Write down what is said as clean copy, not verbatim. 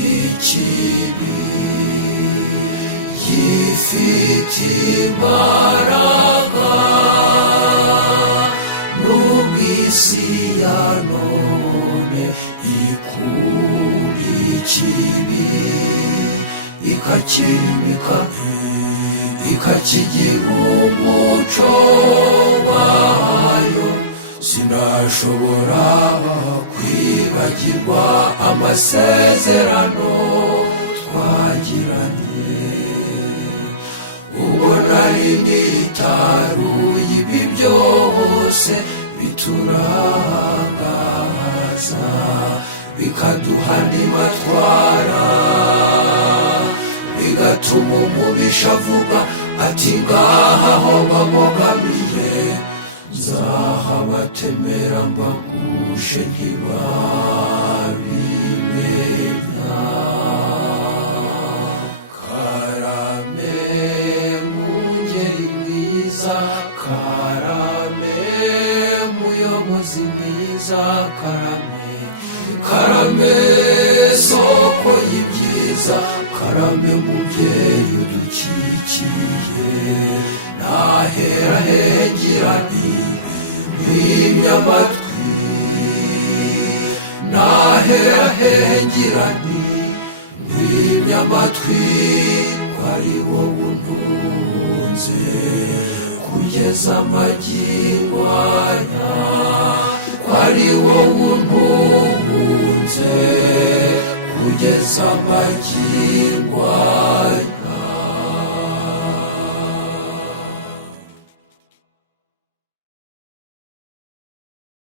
n'ubw'ikibi gifite imbaraga, n'ubw'isi ya none ikunda ikibi ikakimika ikakigira umuco wayo. Sinashobora kwibagirwa amasezerano twagiranye, ubwo nari nitaruye ibi byose biturangaza bikaduha n'imatwara, bigatuma umubisha avuga ati ngaha ho bamugamiye nzahabatemera mbagushe ntibabimenya. Karame mungeri mwiza, karame muyobozi mwiza, karame karame soko y'ibyiza, karame mubyeyi udukikiye. Nahera hengera ntimwimye amatwi, nahera hengera ntimwimye amatwi, ko ari wowe untunze kugeza magingo aya, ko ari wowe untunze kugeza magingo aya.